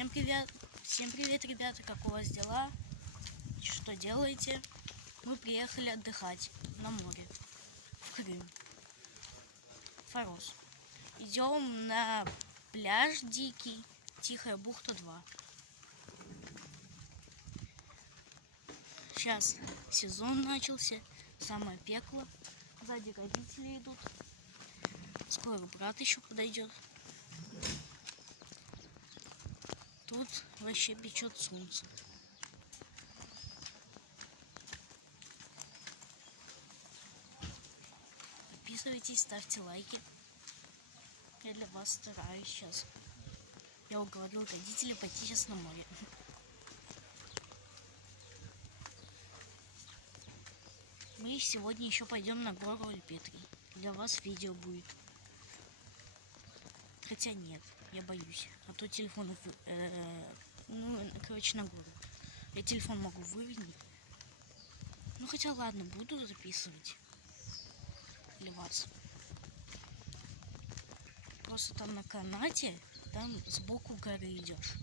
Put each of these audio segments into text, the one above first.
Всем привет, ребята, как у вас дела? Что делаете? Мы приехали отдыхать на море, в Крым, Фарос. Идем на пляж дикий, Тихая бухта 2. Сейчас сезон начался, самое пекло. Сзади родители идут. Скоро брат еще подойдет. Тут вообще печет солнце. Подписывайтесь, ставьте лайки. Я для вас стараюсь сейчас. Я уговорил родителей пойти сейчас на море. Мы сегодня еще пойдем на гору Альпетри. Для вас видео будет. Хотя нет, я боюсь. А то телефон... короче, на гору. Я телефон могу выронить. Ну, хотя ладно, буду записывать. Для вас. Просто там на канате, там сбоку горы идешь.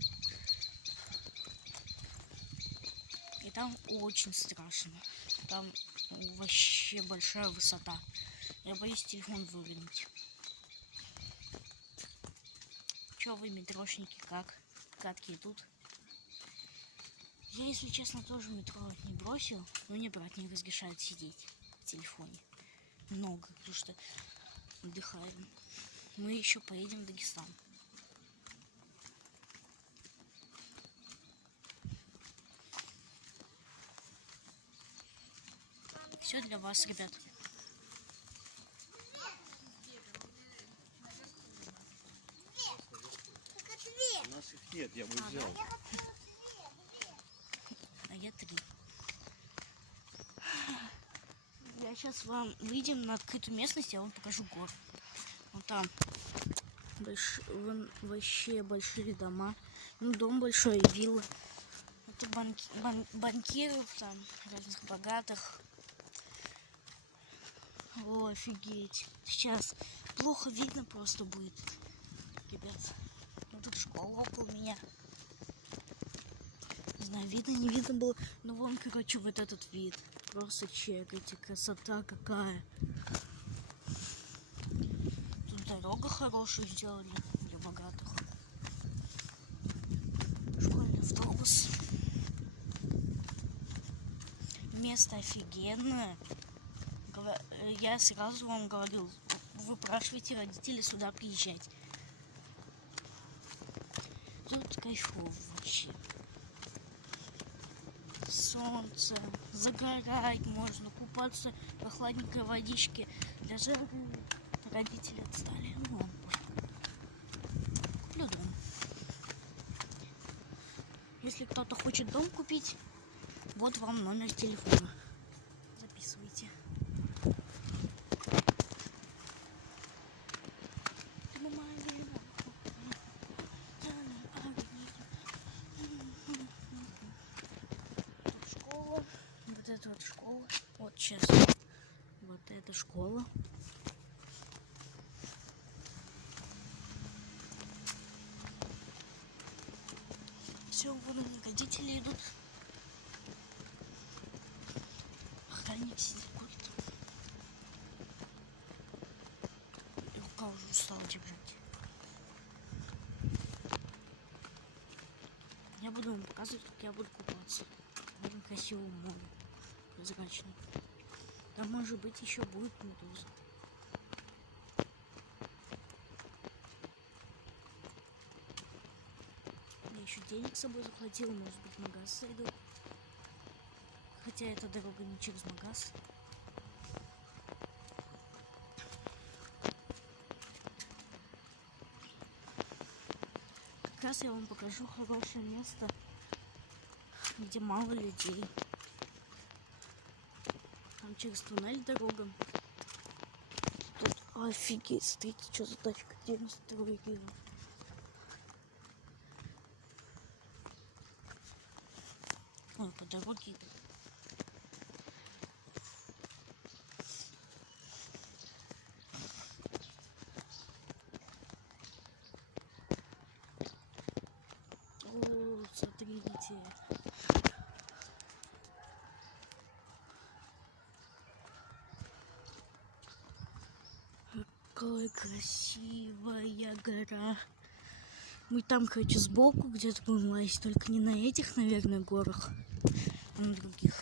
И там очень страшно. Там вообще большая высота. Я боюсь телефон выронить. Че вы, метрошники, как? Катки идут? Я, если честно, тоже метро не бросил, но мне брат не разрешает сидеть в телефоне. Много, потому что отдыхаем. Мы еще поедем в Дагестан. Все для вас, ребят. У нас их нет, я бы взял. А я 3. Я сейчас вам выйдем на открытую местность, я вам покажу город. Вот там вообще большие дома. Ну, дом большой, вилла. Это банкиров, там, разных богатых. О, офигеть. Сейчас плохо видно просто будет, ребят. Вот тут школа около меня. Не знаю, видно, не видно было. Но вон, короче, вот этот вид. Просто чекайте, красота какая. Тут дорога хорошую сделали для богатых. Школьный автобус. Место офигенное. Я сразу вам говорил, выпрашивайте родителей сюда приезжать. Тут кайфово вообще. Солнце, загорать можно, купаться в прохладненькой водичке. Для жары родители отстали. Ну, куплю дом. Если кто-то хочет дом купить, вот вам номер телефона. Записывайте. Школа. Вот это вот школа. Вот сейчас. Вот эта школа. Все, вон они, родители идут. Охранник сидит, курит. И рука уже устала держать. Я буду вам показывать, как я буду купаться. В этом красивом море. Прозрачном. Там, может быть, еще будет медуза. Я еще денег с собой захватила, может быть, в магаз зайду. Хотя эта дорога не через магаз. Как раз я вам покажу хорошее место, где мало людей. Там через туннель дорога. Тут офигеть, смотрите, что за тачка, 92 кило. Ой, по дороге идут. Вот смотрите. Какая красивая гора. Мы там, короче, сбоку где-то будем лазить, только не на этих, наверное, горах, а на других.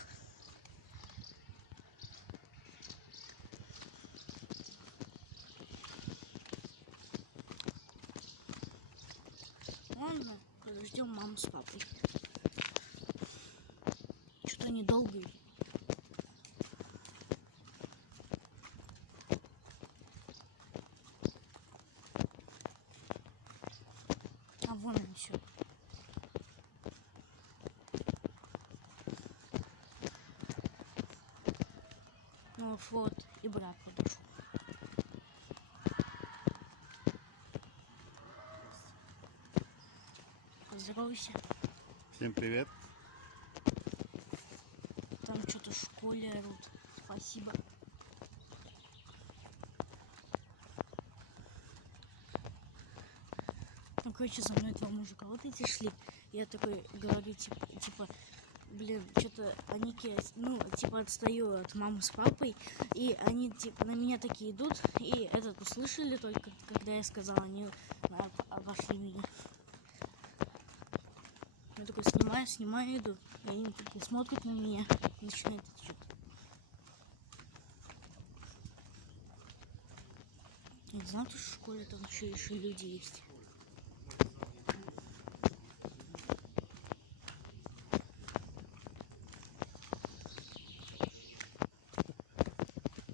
Ладно, подождем маму с папой. Что-то они долго идут. А вон они все. Ну вот, и брат подошел. Поздоровайся. Всем привет. Там что-то в школе орут. Спасибо. Ну, короче, за мной два мужика вот эти шли. Я такой говорю, типа, блин, что-то они, ну, типа, отстаю от мамы с папой. И они, типа, на меня такие идут. И этот услышали только, когда я сказала, они обошли меня. Я такой снимаю, иду. И они такие смотрят на меня. Начинают что-то. Я не знал, что в школе там еще люди есть.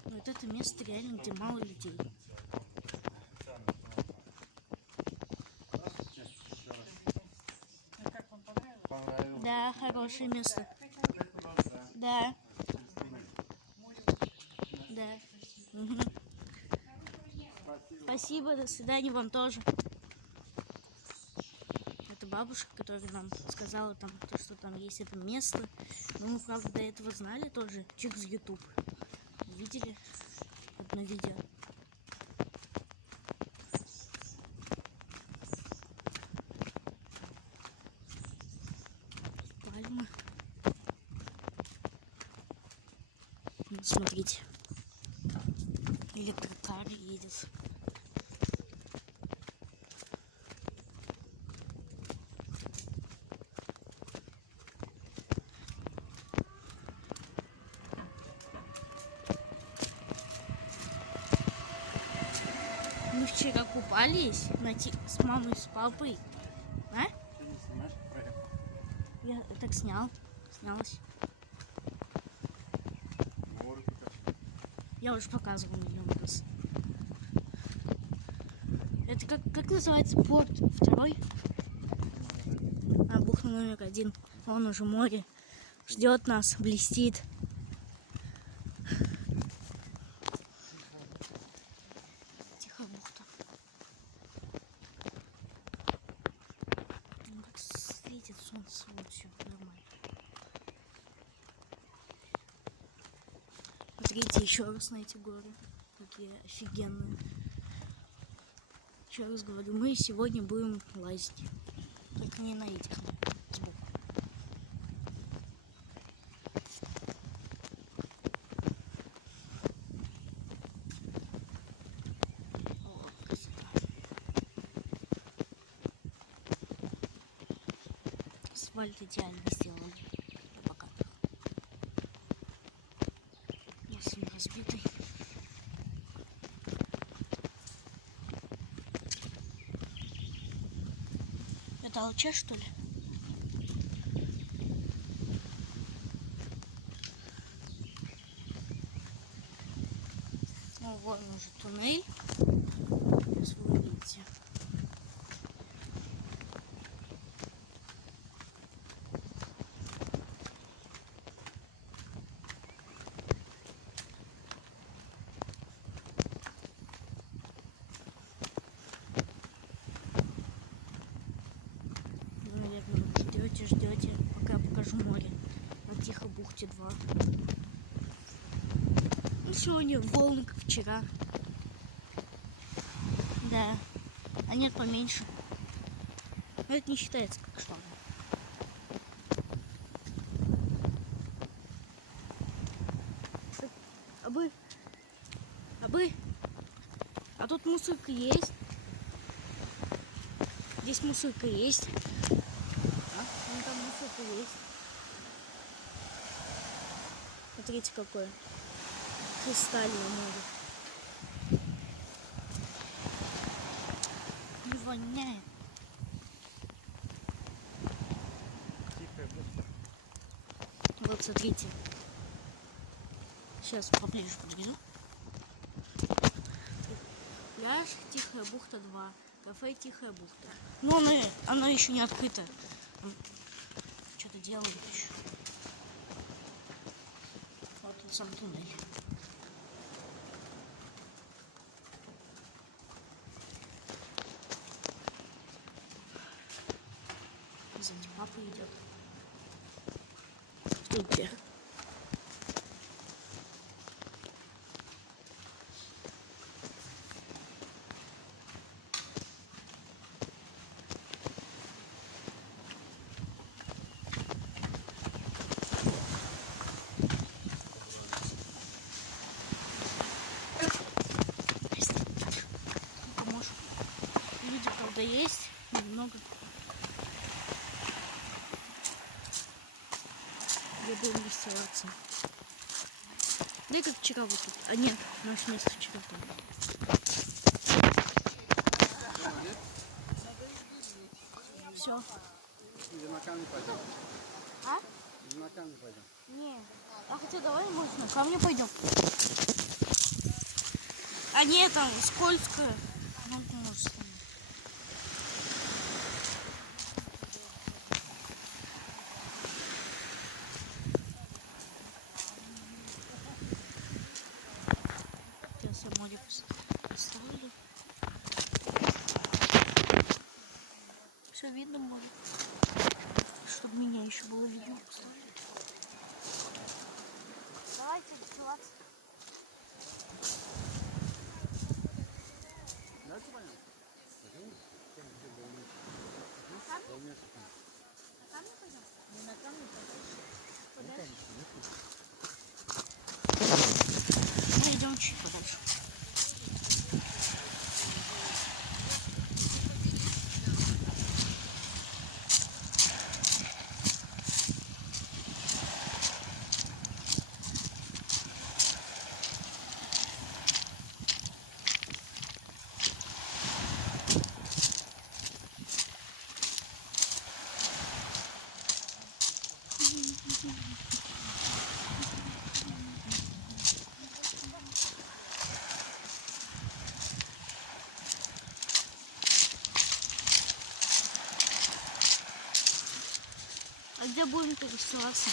Вот это место реально, где мало людей. Да, хорошее место. Да. Да. Угу. Спасибо, до свидания вам тоже. Это бабушка, которая нам сказала, там, то, что там есть это место. Но мы, правда, до этого знали тоже. Через YouTube. Видели одно видео? Пальмы. Ну, смотрите. Электрокар едет. Мы вчера купались с мамой, с папой. А? Я так снялась. Я уже показывала ее раз. Это как называется порт второй? А, бухта номер 1. Вон уже море. Ждет нас, блестит. Тихо, бухта. Ну, как светит солнце, вот все нормально. Смотрите еще раз на эти горы. Какие офигенные. Еще раз говорю, мы сегодня будем лазить. Только не на этих, сбоку. О, красота. Асфальт идеально сделан. Пока. Если он разбитый. Это Алча, что ли? Ну, вон уже туннель. Сейчас вы увидите. Ждете, пока я покажу море. На Тихой бухте 2. Ну, сегодня волны, как вчера. Да. А нет, поменьше. Но это не считается как штаны. есть. Здесь мусорка есть. Вон там мусорка есть. Смотрите, какое хрустальное море. Не воняет. Тихая бухта. Вот, смотрите. Сейчас поближе подведу. Пляж Тихая бухта 2. Кафе Тихая бухта. Но оно еще не открыто. Что-то делают еще. Вот он сам туннель. Сзади папа идет. Супер. Поможешь. Люди, правда, есть немного. Я будем расстилаться. Да и как вчера вот тут. А нет, наше место вчера там. Все. Или на камни пойдем? А? Или на камни пойдем? Не. А хотя давай, может, на камни пойдем. А нет, там скользкое. Ну, может, сейчас я море поставлю. Все видно море. Чтобы меня еще было видно. Давайте расстилаться. Дальше пойдем? Пойдем? На камни пойдем? Не на камни пойдем. Подальше. Мы идем чуть подальше. А где будем расстилаться?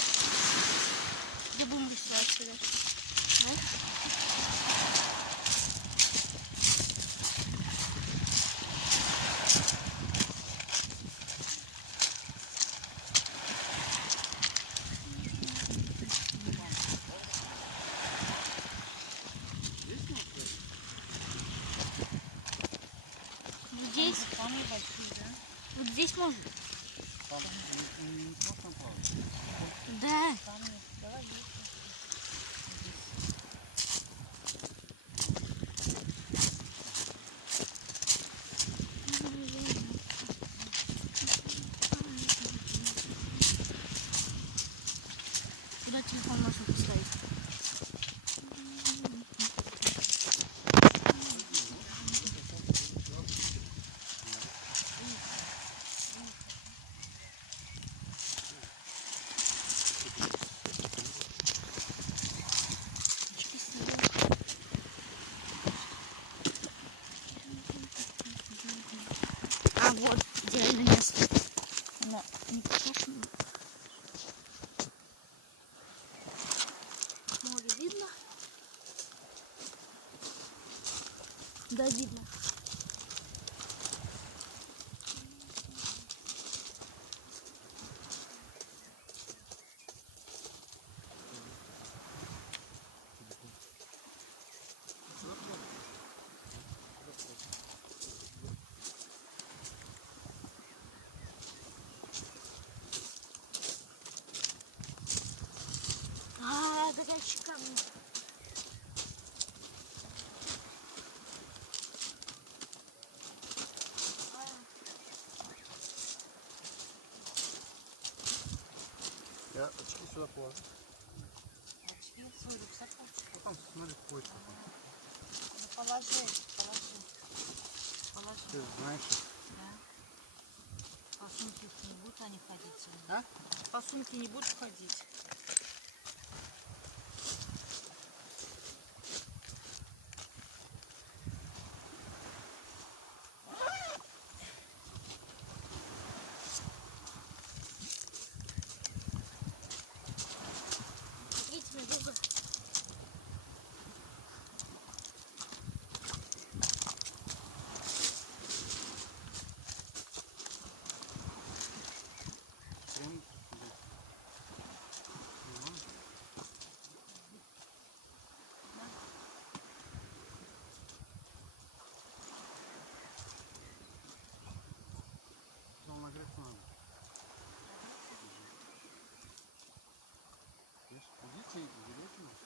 Где будем расстилаться дальше? Дальше? Вот здесь? Камни большие, да? Вот здесь можно? Там не просто плавать. Да. Давай. Куда телефон можно поставить? А вот идеальное место. Но не похоже. Море видно? Да, видно. А, горячие камни. Я очки сюда положу. Очки, свой рюкзак положи. Ну, там, смотри, почта. Ну, положи. Положи. Ты знаешь, что... Да. По сумке не будут они ходить. А? По сумке не будут ходить. Смотрите, медуза. Прям... Там нагреться надо. Видишь, идите и заберите нас.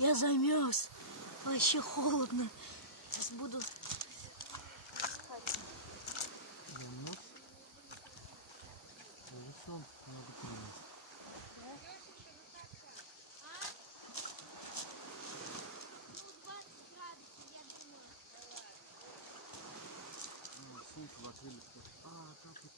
Я замерз. Вообще холодно. Сейчас буду... Замёрз. Лицом надо принять. Сумку открыли. А, так вот.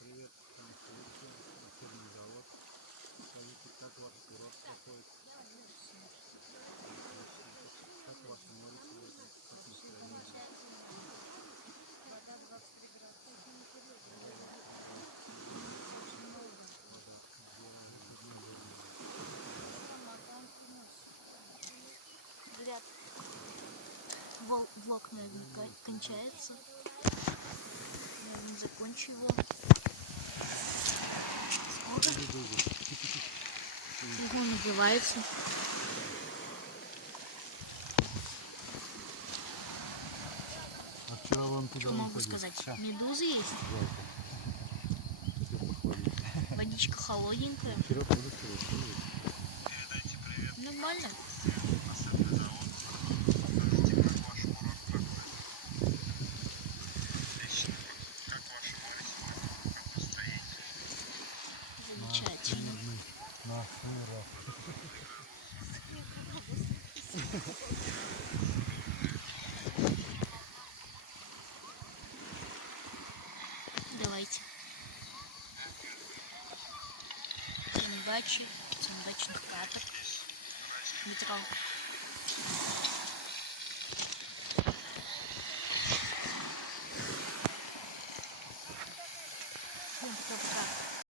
Привет, Анастасия, фирменный завод. Скажите, как ваш курорт проходит? Как ваше море сегодня? Как настроение? Вода 23 градуса. Вода Говорят, влог, наверное, кончается. Наверное, закончу его. Скоро. Телефон нагревается. А вчера вам туда Что могу сказать? Медузы есть. Водичка холодненькая. Нормально. Замечательно. Давайте. Всем удачи, всем удачных каток. Метро.